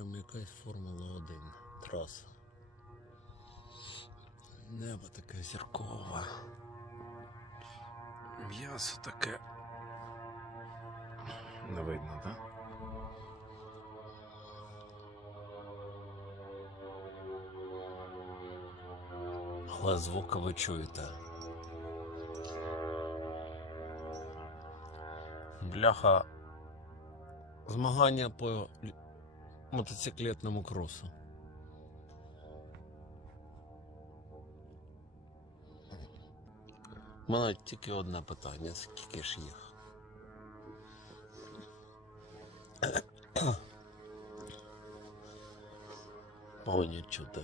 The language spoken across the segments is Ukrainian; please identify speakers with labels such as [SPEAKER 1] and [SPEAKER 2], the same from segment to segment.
[SPEAKER 1] Там якась Формула 1 траса. Небо таке зіркове. М'ясо таке. Не видно, так? Але звука ви чуєте. Бляха. Змагання по мотоциклетному кросу. Мене тільки одне питання, скільки ж їх? Повинні чути.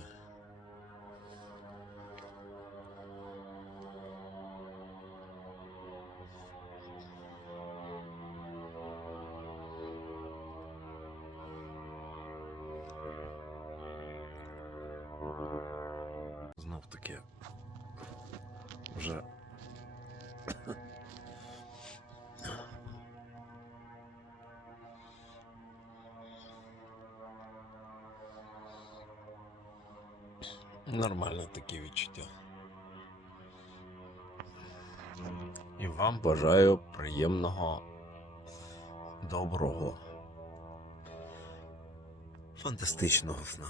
[SPEAKER 1] Знов таки вже нормально такі відчуття. І вам бажаю приємного, доброго, фантастичного сна.